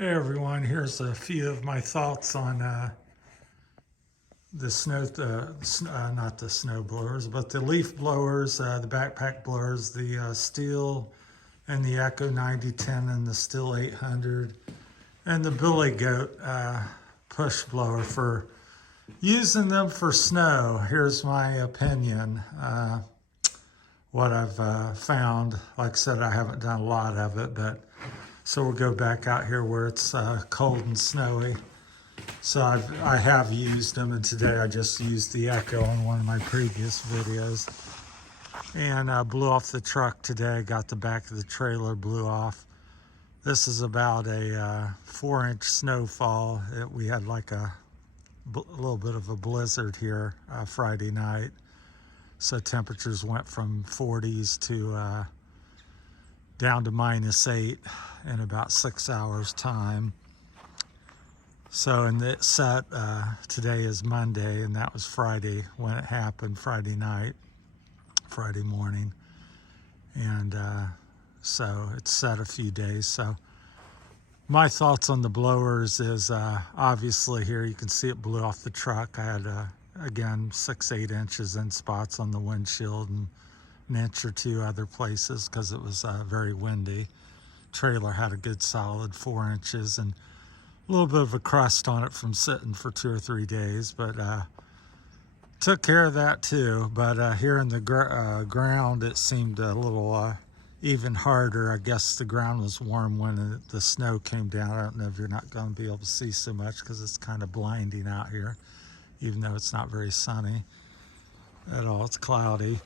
Hey everyone, here's a few of my thoughts on not the snow blowers, but the leaf blowers, the backpack blowers, the Steel and the Echo 9010 and the Stihl 800, and the Billy Goat push blower for using them for snow. Here's my opinion. What I've found, like I said, I haven't done a lot of it, but so we'll go back out here where it's cold and snowy. So I have used them, and today I just used the Echo on one of my previous videos. And blew off the truck today, got the back of the trailer blew off. This is about a 4-inch snowfall. We had like a little bit of a blizzard here Friday night. So temperatures went from 40s to down to -8 in about 6 hours time. So, and it set, today is Monday, and that was Friday when it happened, Friday night, Friday morning. And so it's set a few days. So my thoughts on the blowers is obviously here you can see it blew off the truck. I had, again, 6-8 inches in spots on the windshield and an inch or two other places because it was very windy. Trailer had a good solid 4 inches and a little bit of a crust on it from sitting for 2 or 3 days, but took care of that too. But here in the ground, it seemed a little even harder. I guess the ground was warm when the snow came down. I don't know if you're not going to be able to see so much because it's kind of blinding out here, even though it's not very sunny at all. It's cloudy.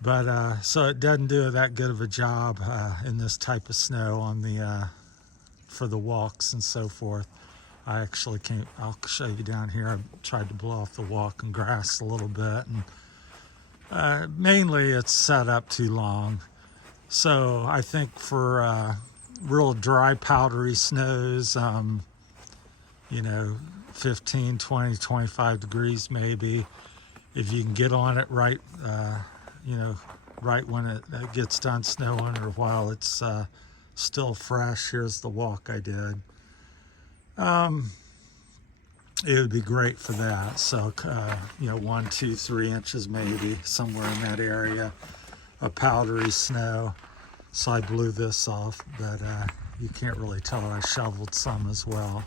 But so it doesn't do that good of a job in this type of snow on the for the walks and so forth. I actually can't, I'll show you down here. I tried to blow off the walk and grass a little bit, and mainly it's set up too long. So I think for real dry powdery snows, you know, 15, 20, 25 degrees maybe, if you can get on it right, you know, right when it gets done snowing or while it's still fresh. Here's the walk I did. It would be great for that. So, you know, 1, 2, 3 inches maybe, somewhere in that area of powdery snow. So I blew this off, but you can't really tell. I shoveled some as well.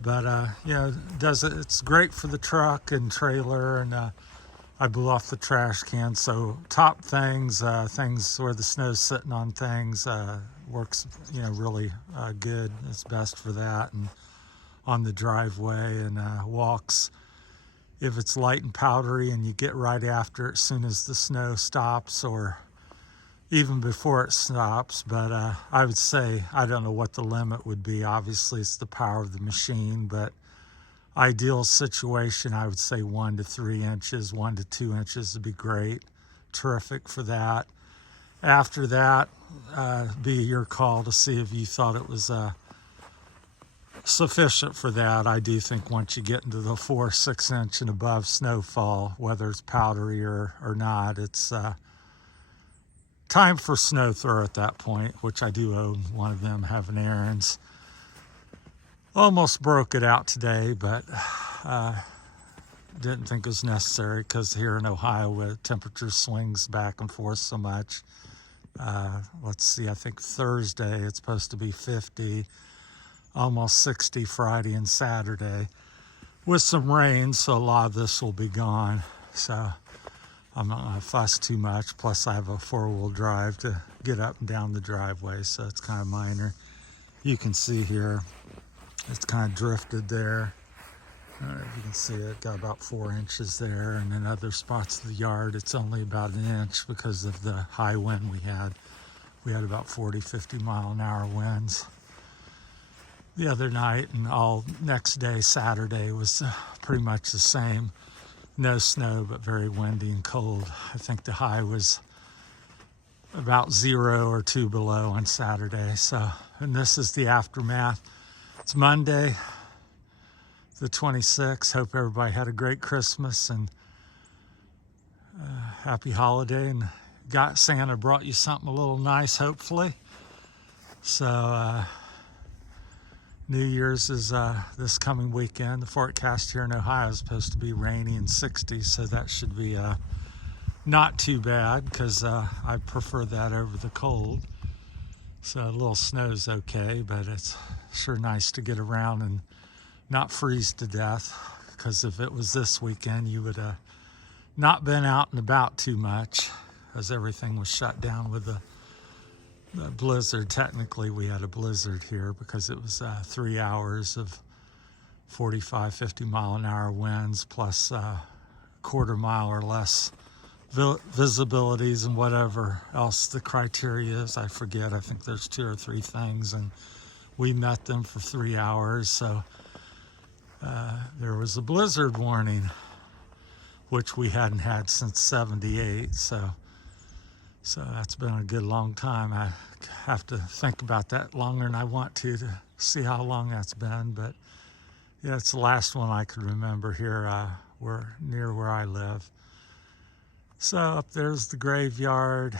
But, you know, it's great for the truck and trailer, and I blew off the trash can. So top things, things where the snow's sitting on things, works, you know, really good. It's best for that. And on the driveway and walks, if it's light and powdery and you get right after it as soon as the snow stops or even before it stops. But I would say, I don't know what the limit would be. Obviously it's the power of the machine, but ideal situation, I would say 1 to 3 inches, 1 to 2 inches would be great. Terrific for that. After that, be your call to see if you thought it was sufficient for that. I do think once you get into the 4, 6 inch and above snowfall, whether it's powdery or not, it's time for snow throw at that point, which I do own one of them, having errands. Almost broke it out today, but didn't think it was necessary because here in Ohio, where temperature swings back and forth so much. Let's see, I think Thursday it's supposed to be 50, almost 60 Friday and Saturday with some rain, so a lot of this will be gone. So I'm not going to fuss too much. Plus I have a 4-wheel drive to get up and down the driveway, so it's kind of minor. You can see here, it's kind of drifted there. I don't know if you can see it, got about 4 inches there, and in other spots of the yard it's only about an inch because of the high wind we had. We had about 40, 50 mile an hour winds the other night, and all next day, Saturday, was pretty much the same. No snow, but very windy and cold. I think the high was about 0 or 2 below on Saturday. So, and this is the aftermath. It's Monday, the 26th. Hope everybody had a great Christmas and happy holiday, and Santa brought you something a little nice, hopefully. So, New Year's is this coming weekend. The forecast here in Ohio is supposed to be rainy and 60, so that should be not too bad, because I prefer that over the cold. So a little snow's okay, but it's sure nice to get around and not freeze to death, because if it was this weekend, you would have not been out and about too much, as everything was shut down with the blizzard. Technically, we had a blizzard here because it was 3 hours of 45, 50 mile an hour winds, plus quarter mile or less visibilities and whatever else the criteria is. I forget. I think there's 2 or 3 things, and we met them for 3 hours. So there was a blizzard warning, which we hadn't had since '78. So that's been a good long time. I have to think about that longer than I want to see how long that's been. But yeah, it's the last one I could remember here. We're near where I live. So up there's the graveyard.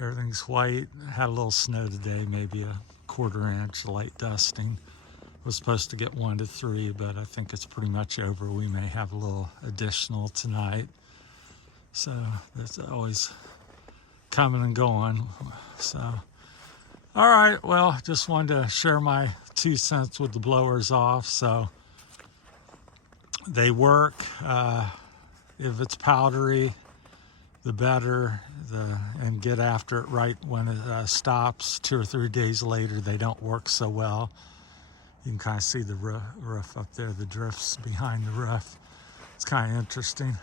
Everything's white. Had a little snow today, maybe a 1/4 inch, light dusting. Was supposed to get 1 to 3, but I think it's pretty much over. We may have a little additional tonight. So that's always coming and going. So, all right, well, just wanted to share my 2 cents with the blowers off. So they work. If it's powdery, the better, and get after it right when it stops. 2 or 3 days later, they don't work so well. You can kind of see the roof up there, the drifts behind the roof. It's kind of interesting.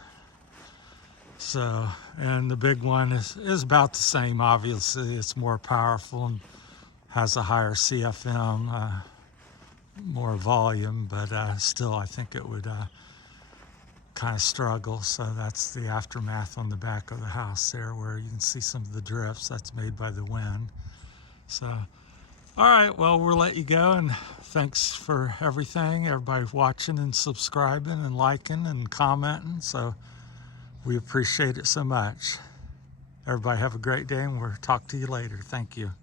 So, and the big one is about the same. Obviously, it's more powerful and has a higher CFM, more volume, but still, I think it would kind of struggle. So that's the aftermath on the back of the house there, where you can see some of the drifts. That's made by the wind. So, all right, well, we'll let you go, and thanks for everything, everybody watching and subscribing and liking and commenting. So we appreciate it so much. Everybody have a great day, and we'll talk to you later. Thank you.